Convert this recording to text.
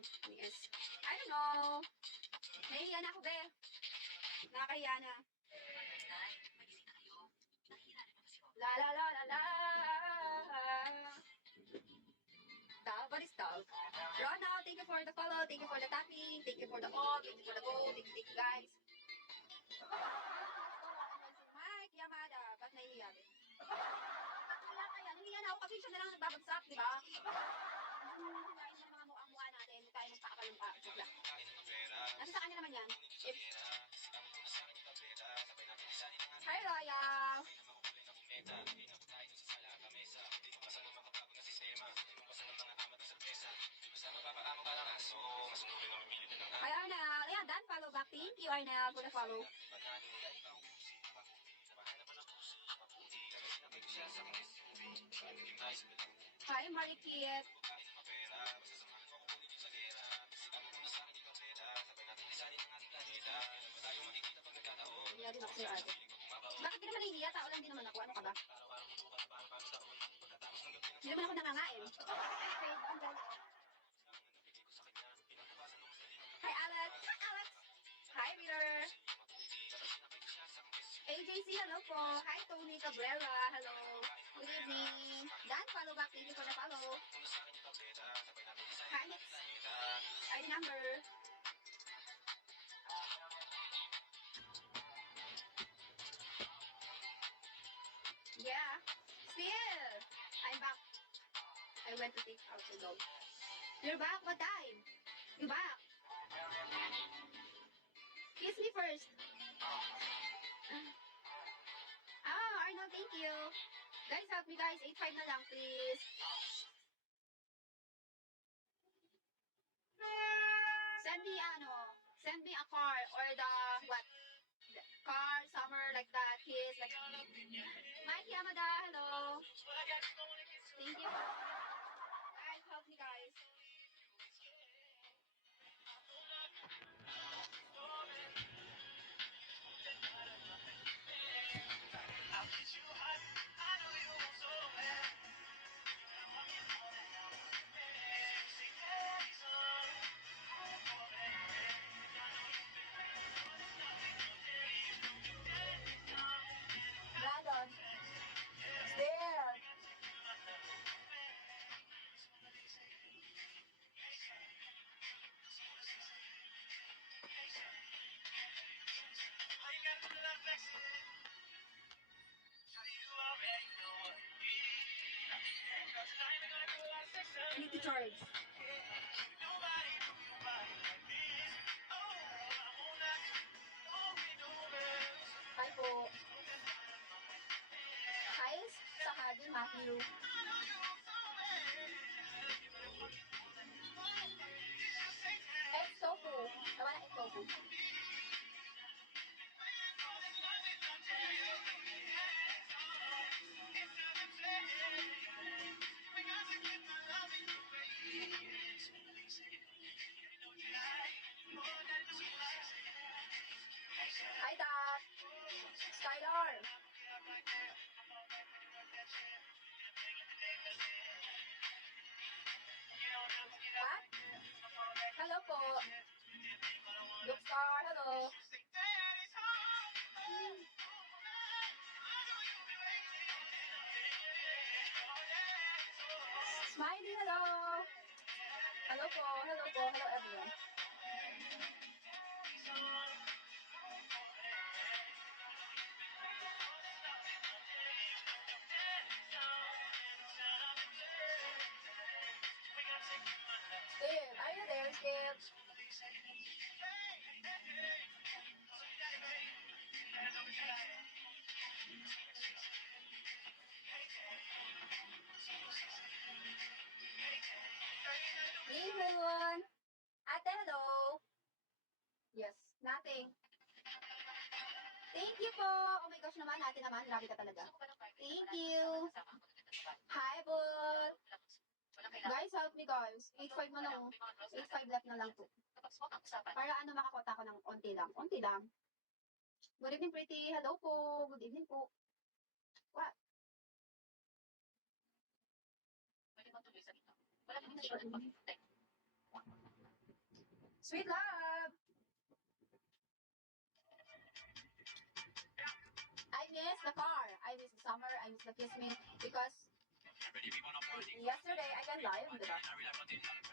Yes. I don't know. Nahihiya na ako, be. Nakakahiya na. La la la la la. What is dog? Rona, thank you for the follow, thank you for the tapping, thank you for the all, thank you for the go, thank you guys. Mike Yamada, ba't nahihiya? Wala kaya, nahihiya na ako kasi siya na lang nagbabagsak, di ba? Kahit na mga mukha natin, hindi tayo magpakakalumpa. Nasa sa kanya naman yan. Hi, Raya! Hi, Arnel. Ayan, Dan, follow back. Thank you, Arnel, for the follow. Hi, Marikit. Hindi din ako sa'yo, ate. Bakit di naman nahihiya? Tao lang din naman ako. Ano ka ba? Hindi naman ako nangangain. Hi, Alex. Hi, Alex. Hi, Peter. AJC, hello po. Hi, Tony Cabrera. Hello. Good evening. Dan, follow back. Thank you for the follow. Hi, Mix. ID number. Yeah. Still. I'm back. I went to take out the dog. You're back? What time? You back? Kiss me first. Arnold, thank you. Guys, help me guys. 8-5 na lang, please. Send me a car or the, what? The car, summer, like that, kiss, like Mike Yamada, hello. Thank you. Guys, help me guys. Brandon, it's there. I need to charge. Hi po. Hi, saka din Matthew. Egg tofu. I want egg tofu. Hi, Dad. Skylar. What? Hello po. Luxar, hello. Smiley, hello. Hello po, hello po, hello everyone. Skip, are you there, Skip? Hey, everyone. Ate, hello. Yes, nothing. Thank you po. Oh my gosh naman, ate naman. Grabe ka talaga. Thank you. Hi, bud. Guys, help me guys. 8-5 na lang. 8-5 left na lang po. Para ano makakota ko ng onti lang. Onti lang. Good evening, pretty. Hello po. Good evening po. What? Pwede ba tuloy sa dito? Wala naman na Sweet love! I miss the car. I miss the summer. I miss the kiss me because yesterday I got live, diba?